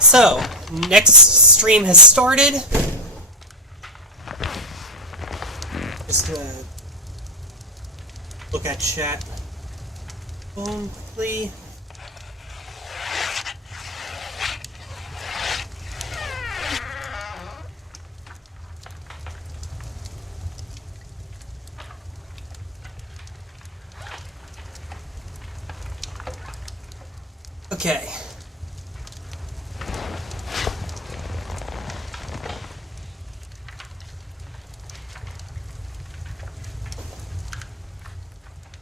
So, next stream has started. Just look at chat quickly. Okay.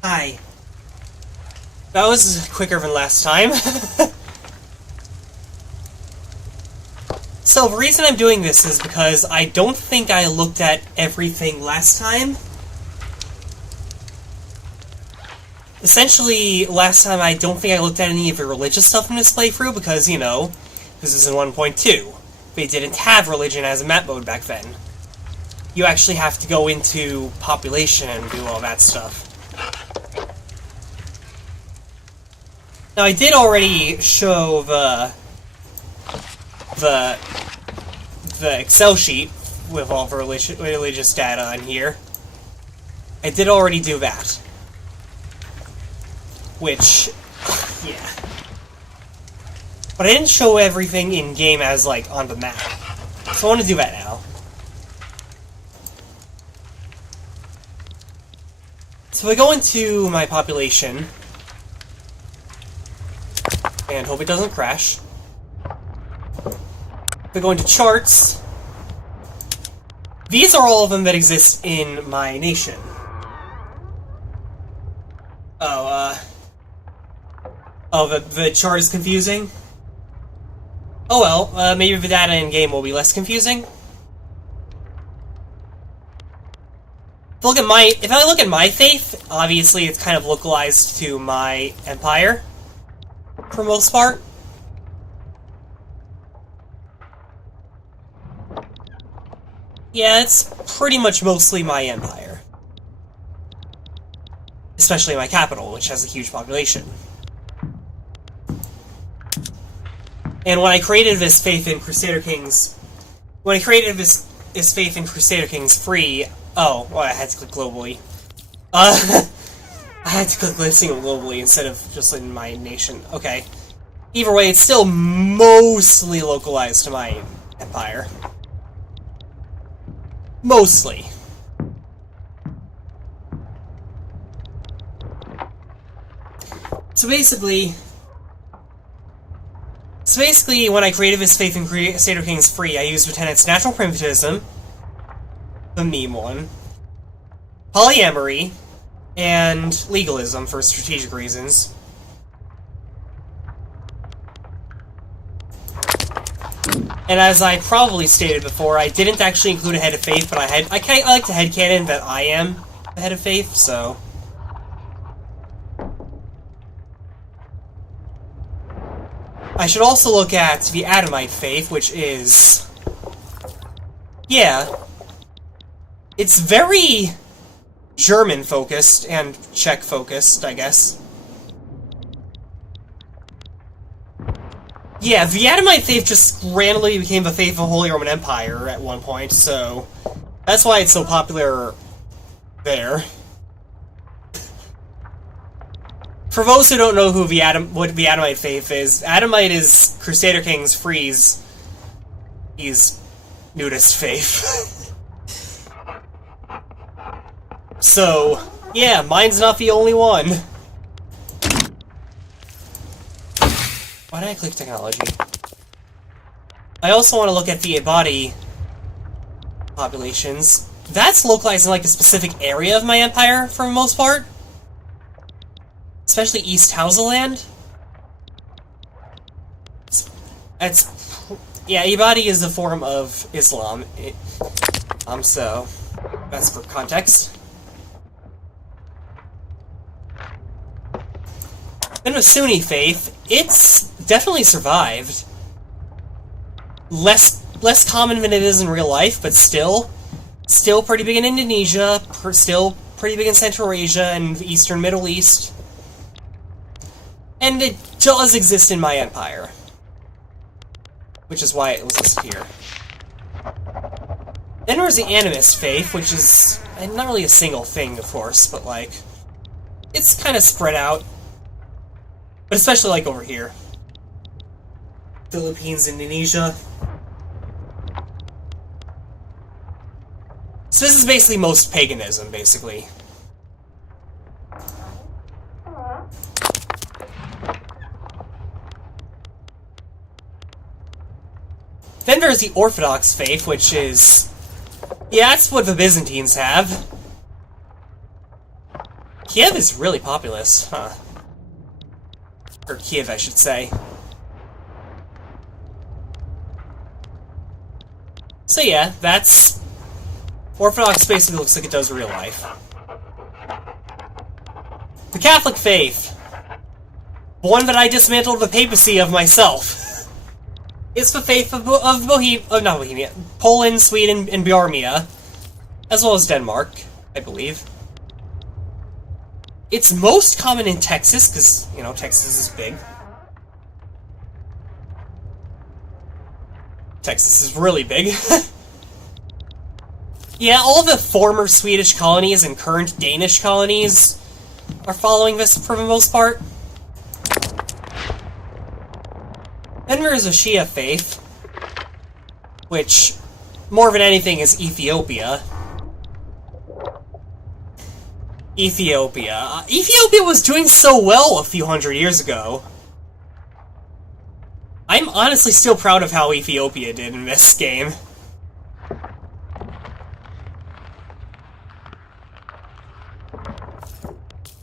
Hi. That was quicker than last time. So, the reason I'm doing this is because I don't think I looked at everything last time. Essentially, last time I don't think I looked at any of the religious stuff in this playthrough because, you know, this is in 1.2. They didn't have religion as a map mode back then. You actually have to go into population and do all that stuff. Now, I did already show the Excel sheet with all the religious data on here. I did already do that. Which, yeah. But I didn't show everything in-game as, like, on the map. So I want to do that now. So I go into my population, and hope it doesn't crash. If I go into charts, these are all of them that exist in my nation. Oh, the chart is confusing? Oh well, maybe the data in-game will be less confusing? If I look at my faith, obviously it's kind of localized to my empire, for most part. Yeah, it's pretty much mostly my empire. Especially my capital, which has a huge population. And when I created this faith in Crusader Kings... When I created this faith in Crusader Kings free... Oh, well, I had to click globally. I had to click single globally instead of just in my nation. Okay. Either way, it's still mostly localized to my empire. Mostly. So basically, when I created this faith in Crusader Kings free, I used Lieutenant's natural primitivism, the meme one, polyamory, and legalism for strategic reasons. And as I probably stated before, I didn't actually include a head of faith, but I like to headcanon that I am the head of faith, so... I should also look at the Adamite faith, which is... Yeah. It's very German-focused and Czech-focused, I guess. Yeah, the Adamite faith just randomly became the faith of the Holy Roman Empire at one point, so... That's why it's so popular there. For those who don't know what the Adamite faith is, Adamite is Crusader Kings Free's nudist faith. So, yeah, mine's not the only one. Why did I click technology? I also want to look at the body populations. That's localized in, like, a specific area of my empire, for the most part. Especially East Hausaland. Yeah, Ibadi is a form of Islam. So, that's for context. Then with Sunni faith, it's definitely survived. Less common than it is in real life, but still pretty big in Indonesia, still pretty big in Central Asia and the Eastern Middle East. And it does exist in my empire. which is why it was listed here. Then there's the animist faith, which is not really a single thing, of course, but like, it's kind of spread out. But especially like over here. Philippines, Indonesia. So this is basically most paganism, basically. Then there's the Orthodox faith, which is... yeah, that's what the Byzantines have. Kiev is really populous, huh? Or Kiev, I should say. So yeah, that's... Orthodox basically looks like it does in real life. The Catholic faith. One that I dismantled the papacy of myself. It's the faith of not Bohemia, Poland, Sweden, and Bohemia, as well as Denmark, I believe. It's most common in Texas, because, you know, Texas is big. Texas is really big. Yeah, all the former Swedish colonies and current Danish colonies are following this for the most part. Then there is a Shia faith, which, more than anything, is Ethiopia. Ethiopia. Ethiopia was doing so well a few hundred years ago. I'm honestly still proud of how Ethiopia did in this game.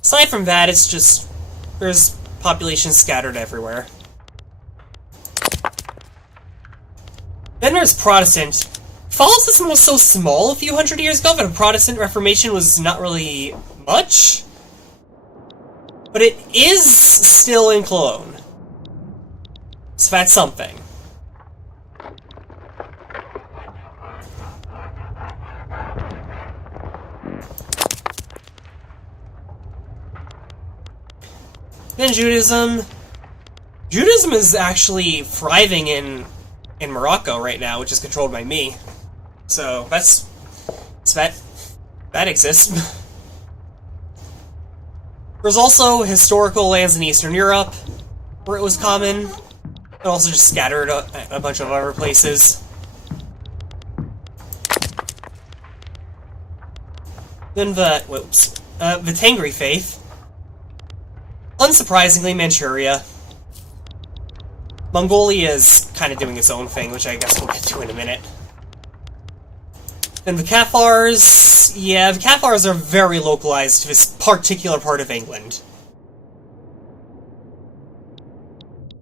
Aside from that, it's just... there's population scattered everywhere. Then there's Protestant. Catholicism was so small a few hundred years ago that a Protestant Reformation was not really much. But it is still in Cologne. So that's something. Then Judaism. Judaism is actually thriving in Morocco right now, which is controlled by me. So that exists. There's also historical lands in Eastern Europe where it was common, and also just scattered a bunch of other places. Then the Tengri faith. Unsurprisingly, Manchuria. Mongolia is kind of doing its own thing, which I guess we'll get to in a minute. Then the Cathars... yeah, the Cathars are very localized to this particular part of England.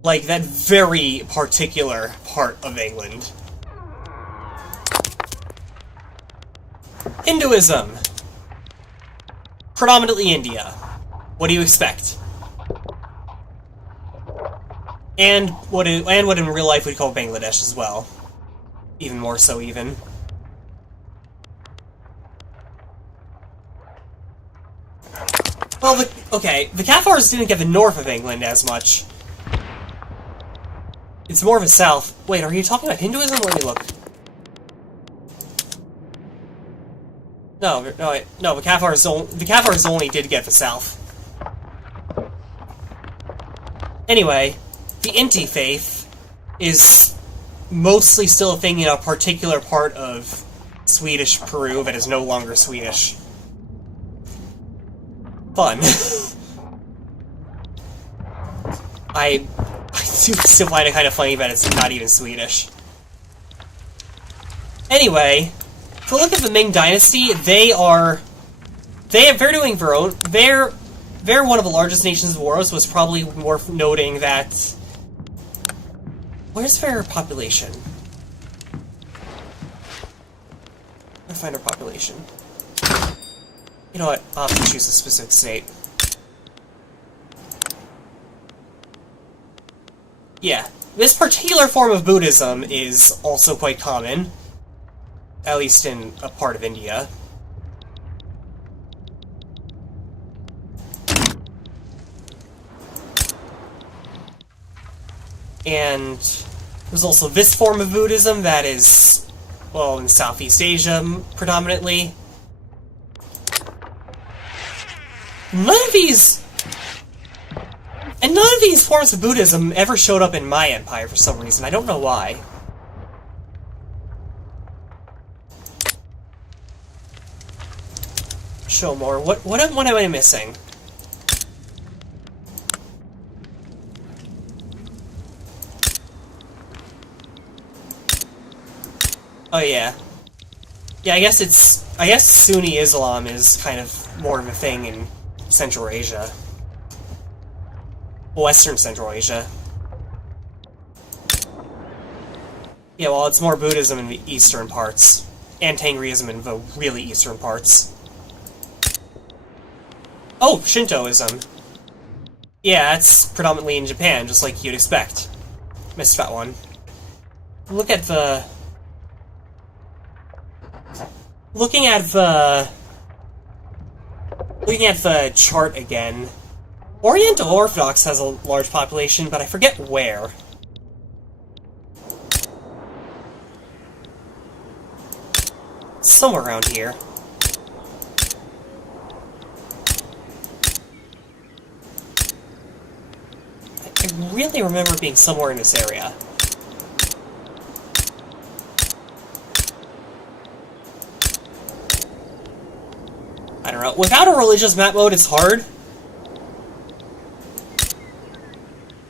Like, that very particular part of England. Hinduism. Predominantly India. What do you expect? And what in real life we'd call Bangladesh as well. Even more so, even. Well, the Cathars didn't get the north of England as much. It's more of a south. Wait, are you talking about Hinduism? Let me look. No, the Cathars only did get the south. Anyway, the Inti faith is mostly still a thing in a particular part of Swedish Peru that is no longer Swedish. Fun. I do still find it kind of funny that it's not even Swedish. Anyway, if you look at the Ming Dynasty, they're doing their own. They're one of the largest nations of the world, so it's probably worth noting that. Where's their population? I'll find their population. You know what? I'll have to choose a specific state. Yeah. This particular form of Buddhism is also quite common. At least in a part of India. And There's also this form of Buddhism that is, well, in Southeast Asia predominantly. None of these forms of Buddhism ever showed up in my empire for some reason. I don't know why. Show more. What am I missing? Oh yeah. Yeah, I guess Sunni Islam is kind of more of a thing in Central Asia. Western Central Asia. Yeah, well, it's more Buddhism in the eastern parts. And Tangriism in the really eastern parts. Oh, Shintoism. Yeah, that's predominantly in Japan, just like you'd expect. Missed that one. Look at the... Looking at the chart again, Oriental Orthodox has a large population, but I forget where. Somewhere around here. I really remember being somewhere in this area. I don't know. Without a religious map mode, it's hard.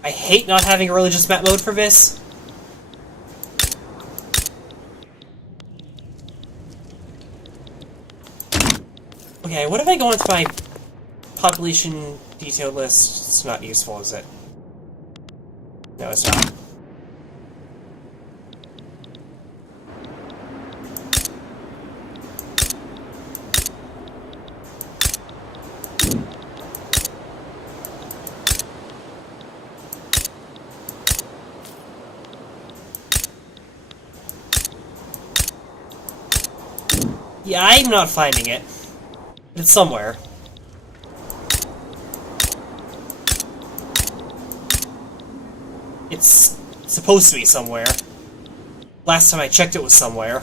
I hate not having a religious map mode for this. Okay, what if I go into my population detail list? It's not useful, is it? No, it's not. Yeah, I'm not finding it. It's somewhere. It's supposed to be somewhere. Last time I checked, it was somewhere.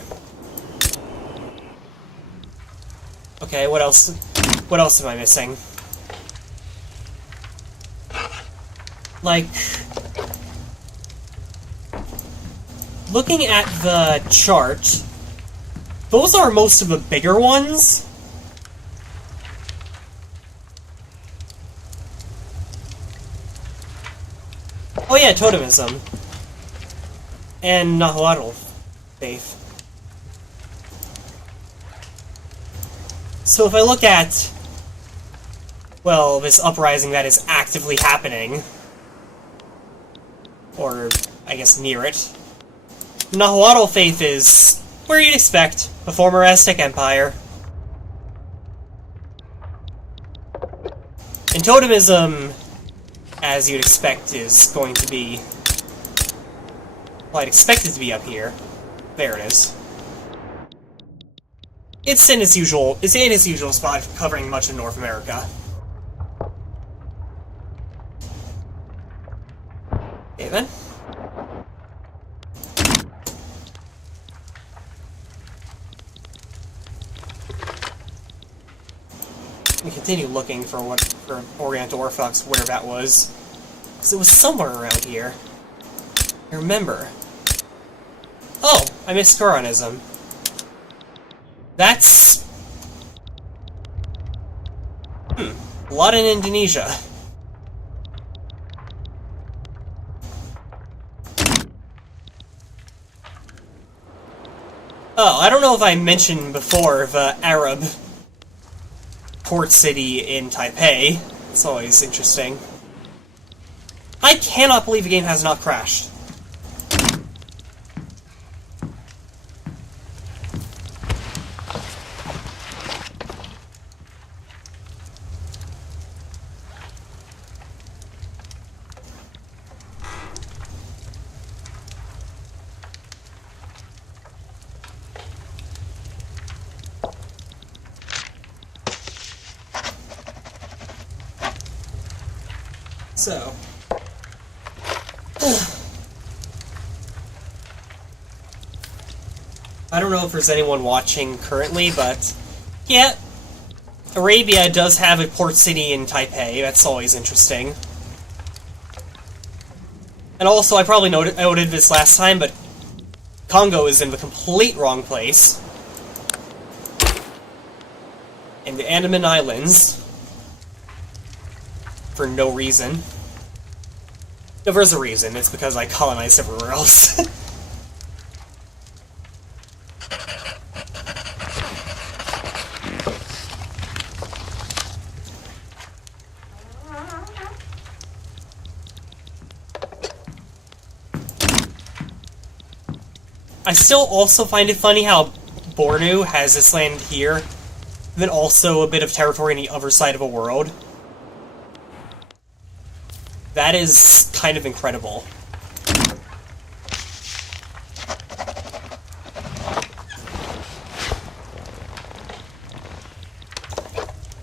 Okay, what else? What else am I missing? Like... Looking at the chart... Those are most of the bigger ones. Oh yeah, totemism. And Nahuatl faith. So if I look at, well, this uprising that is actively happening, or I guess near it, Nahuatl faith is where you'd expect, the former Aztec Empire. And totemism, as you'd expect, is going to be... Well, I'd expect it to be up here. There it is. It's in its usual spot, covering much of North America. Okay, then. We continue looking for Oriental Orthodox, where that was. Because it was somewhere around here. I remember. Oh, I missed Quranism. That's... a lot in Indonesia. Oh, I don't know if I mentioned before the Arab port city in Taipei. It's always interesting. I cannot believe the game has not crashed. So, I don't know if there's anyone watching currently, but yeah, Arabia does have a port city in Taipei. That's always interesting. And also, I probably noted this last time, but Congo is in the complete wrong place. In the Andaman Islands. For no reason. No, there's a reason. It's because I colonized everywhere else. I still also find it funny how Bornu has this land here, then also a bit of territory on the other side of a world. That is kind of incredible.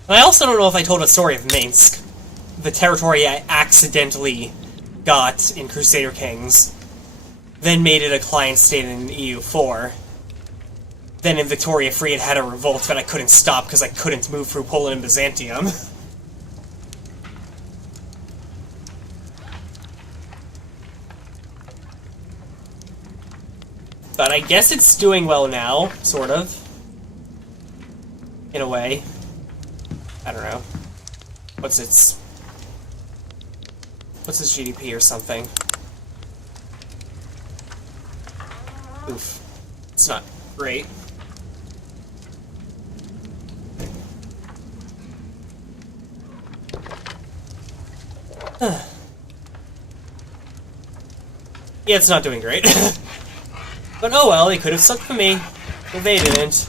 And I also don't know if I told a story of Minsk, the territory I accidentally got in Crusader Kings, then made it a client state in EU4. Then in Victoria Free it had a revolt that I couldn't stop because I couldn't move through Poland and Byzantium. But I guess it's doing well now, sort of. In a way. I don't know. What's its GDP or something? Oof. It's not great. Yeah, it's not doing great. But oh well, they could have sucked for me. But they didn't.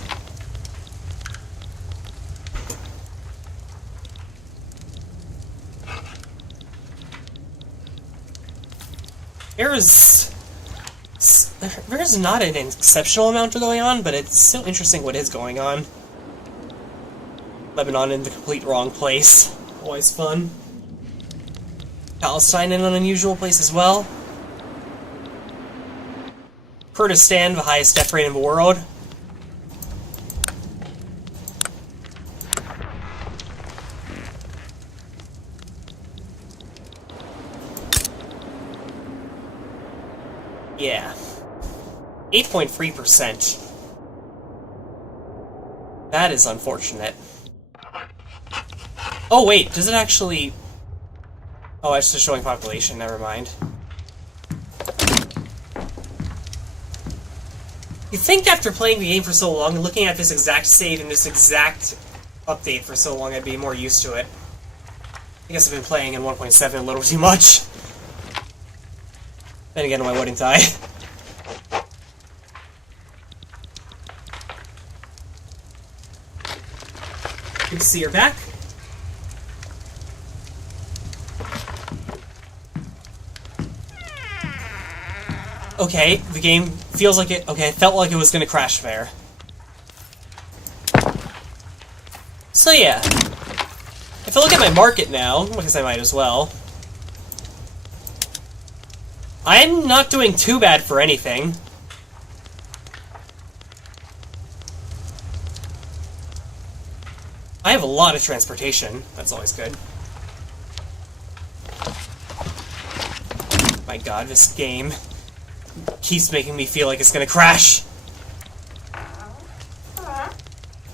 There's not an exceptional amount going on, but it's still interesting what is going on. Lebanon in the complete wrong place. Always fun. Palestine in an unusual place as well. Kurdistan, the highest death rate in the world. Yeah. 8.3%. That is unfortunate. Oh wait, does it actually... Oh, it's just showing population, never mind. You'd think after playing the game for so long and looking at this exact save and this exact update for so long, I'd be more used to it. I guess I've been playing in 1.7 a little too much. Then again, why wouldn't I? Good to see you're back. Okay, the game feels like it... Okay, it felt like it was gonna crash there. So yeah. If I look at my market now, I guess I might as well. I'm not doing too bad for anything. I have a lot of transportation. That's always good. My god, this game keeps making me feel like it's gonna crash.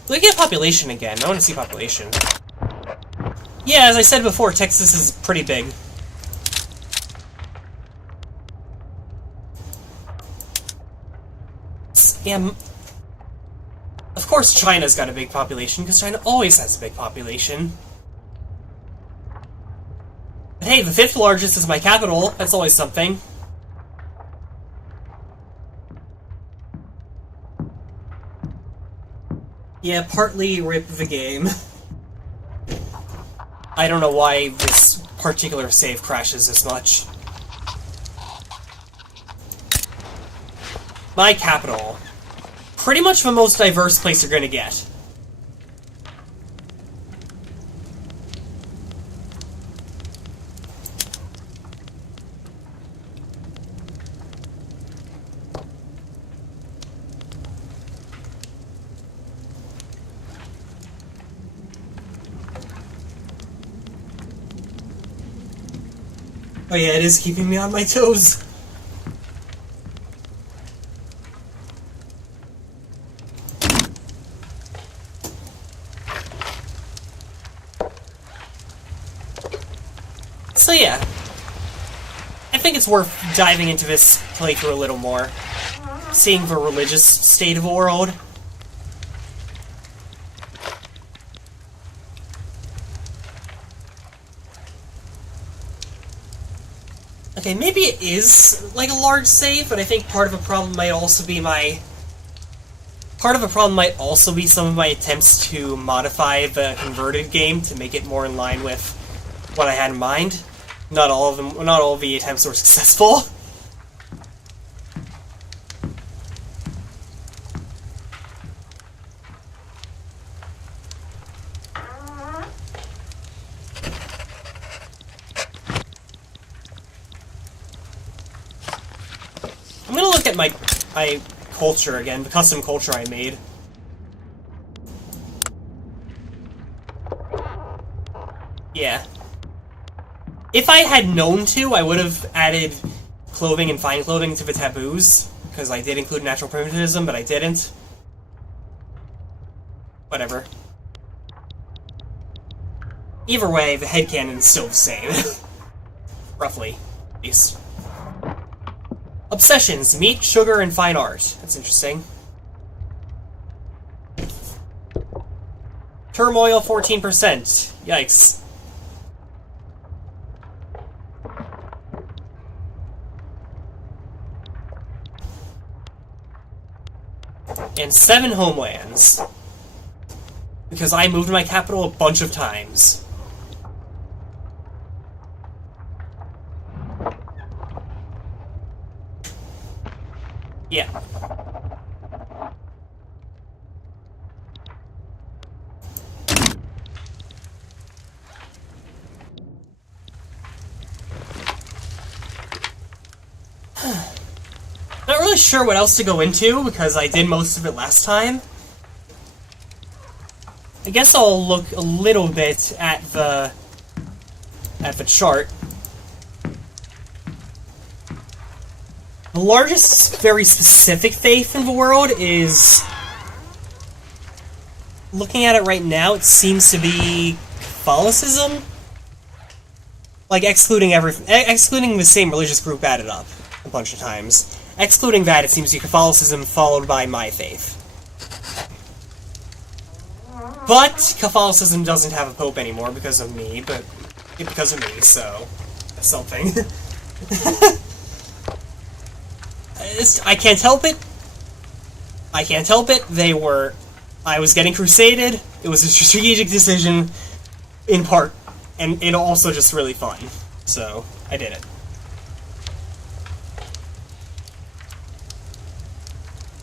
Look at population again. I want to see population. Yeah, as I said before, Texas is pretty big. Yeah, of course China's got a big population, because China always has a big population. But hey, the 5th largest is my capital. That's always something. Yeah, partly rip the game. I don't know why this particular save crashes this much. My capital. Pretty much the most diverse place you're gonna get. But yeah, it is keeping me on my toes. So yeah, I think it's worth diving into this playthrough a little more, seeing the religious state of the world. Okay, maybe it is like a large save, but I think part of the problem might also be some of my attempts to modify the converted game to make it more in line with what I had in mind. Not all of the attempts were successful. I'm gonna look at my culture again, the custom culture I made. Yeah. If I had known to, I would have added clothing and fine clothing to the taboos, because I did include natural primitivism, but I didn't. Whatever. Either way, the headcanon's still the same. Roughly, at least. Obsessions: meat, sugar, and fine art. That's interesting. Turmoil, 14%. Yikes. And 7 homelands. Because I moved my capital a bunch of times. Yeah. Not really sure what else to go into, because I did most of it last time. I guess I'll look a little bit at the chart. The largest, very specific faith in the world is... Looking at it right now, it seems to be Catholicism. Like, excluding the same religious group added up a bunch of times. Excluding that, it seems to be Catholicism followed by my faith. But Catholicism doesn't have a pope anymore because of me, so that's something. I can't help it. I can't help it. I was getting crusaded. It was a strategic decision, in part, and it also just really fun. So I did it.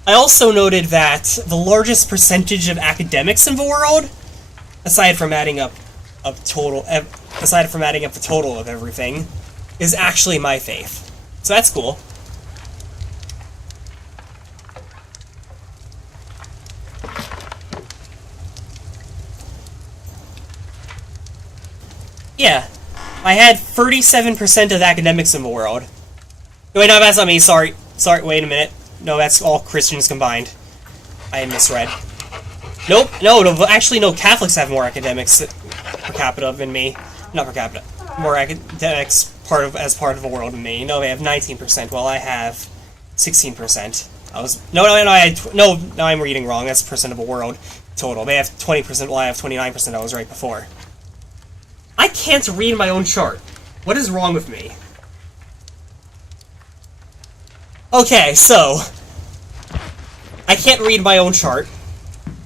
I also noted that the largest percentage of academics in the world, aside from adding up the total of everything, is actually my faith. So that's cool. Yeah, I had 37% of academics in the world. Wait, no, that's not me. Sorry, wait a minute. No, that's all Christians combined. I misread. Nope, no, actually, no, Catholics have more academics per capita than me. Not per capita. More academics as part of the world than me. No, they have 19%, while I have 16%. No, I'm reading wrong. That's percent of the world total. They have 20%, while I have 29%. I was right before. I can't read my own chart. What is wrong with me? Okay, so... I can't read my own chart.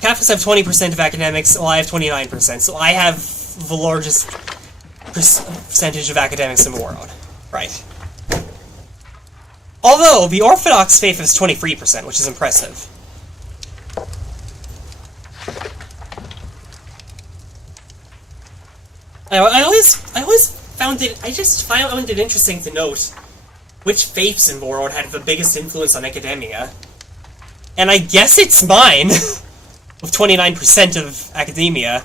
Catholics have 20% of academics, while I have 29%, so I have the largest percentage of academics in the world. Right. Although, the Orthodox faith is 23%, which is impressive. I always found it interesting to note which faiths in the world had the biggest influence on academia. And I guess it's mine, with 29% of academia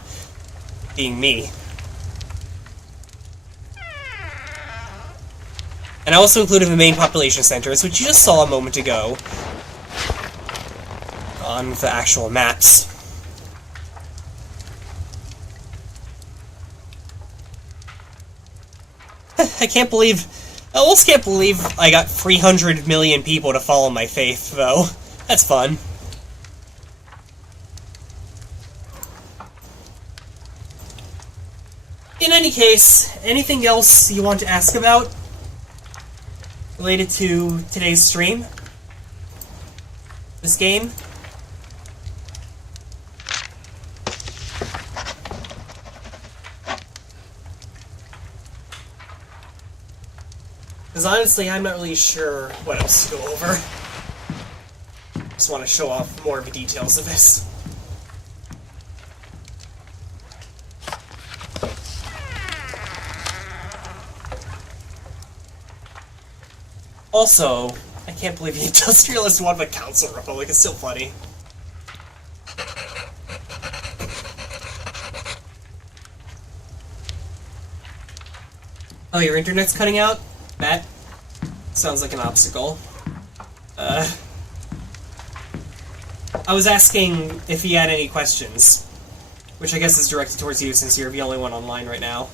being me. And I also included the main population centers, which you just saw a moment ago on the actual maps. I almost can't believe I got 300 million people to follow my faith, though. That's fun. In any case, anything else you want to ask about related to today's stream? This game? Because honestly, I'm not really sure what else to go over. Just want to show off more of the details of this. Also, I can't believe the Industrialist won the Council Republic. It's still funny. Oh, your internet's cutting out? That sounds like an obstacle. I was asking if he had any questions, which I guess is directed towards you since you're the only one online right now.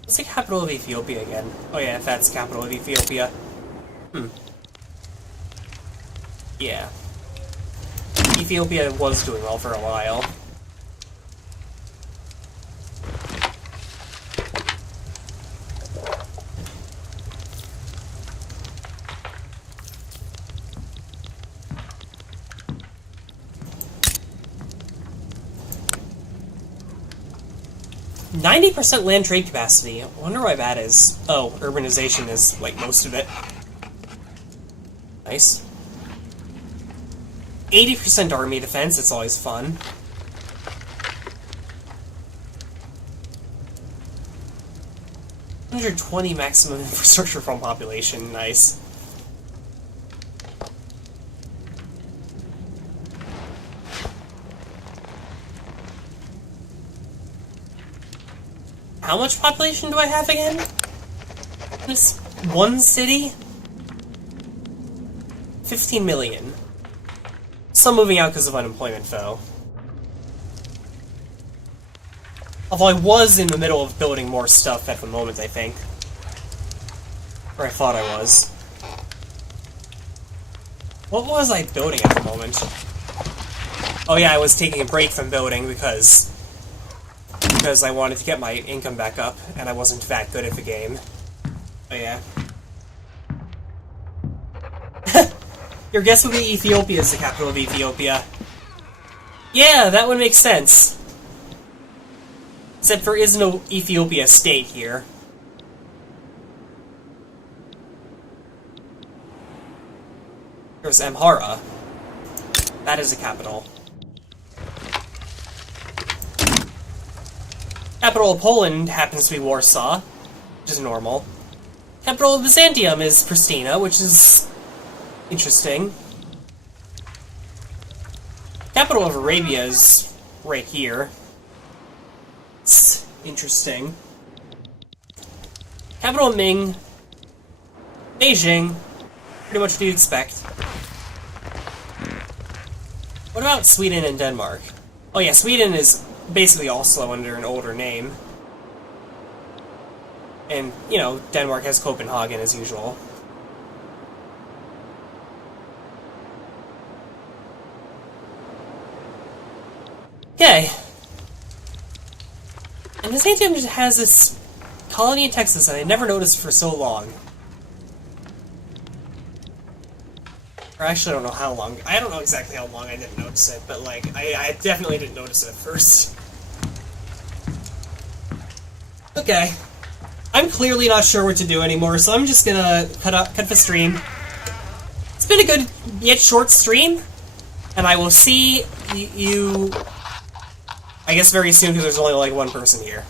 What's the capital of Ethiopia again? Oh yeah, that's the capital of Ethiopia. Yeah. Ethiopia was doing well for a while. %90 land trade capacity. I wonder why that is. Oh, urbanization is, like, most of it. Nice. 80% army defense, it's always fun. $120 maximum infrastructure from population, nice. How much population do I have again? Just one city? 15 million. Some moving out because of unemployment, though. Although I was in the middle of building more stuff at the moment, I think. Or I thought I was. What was I building at the moment? Oh yeah, I was taking a break from building because I wanted to get my income back up, and I wasn't that good at the game. Oh yeah. Your guess would be Ethiopia is the capital of Ethiopia. Yeah, that would make sense. Except there is no Ethiopia state here. There's Amhara. That is the capital. Capital of Poland happens to be Warsaw, which is normal. Capital of Byzantium is Pristina, which is interesting. Capital of Arabia is right here. It's interesting. Capital of Ming, Beijing, pretty much what you'd expect. What about Sweden and Denmark? Oh yeah, Sweden is basically also under an older name. And, you know, Denmark has Copenhagen as usual. Okay. And Byzantium just has this colony in Texas that I never noticed for so long. Or actually, I don't know how long. I don't know exactly how long I didn't notice it, but, like, I definitely didn't notice it at first. Okay. I'm clearly not sure what to do anymore, so I'm just gonna cut the stream. It's been a good, yet short stream. and I will see you, I guess, very soon, because there's only, like, one person here.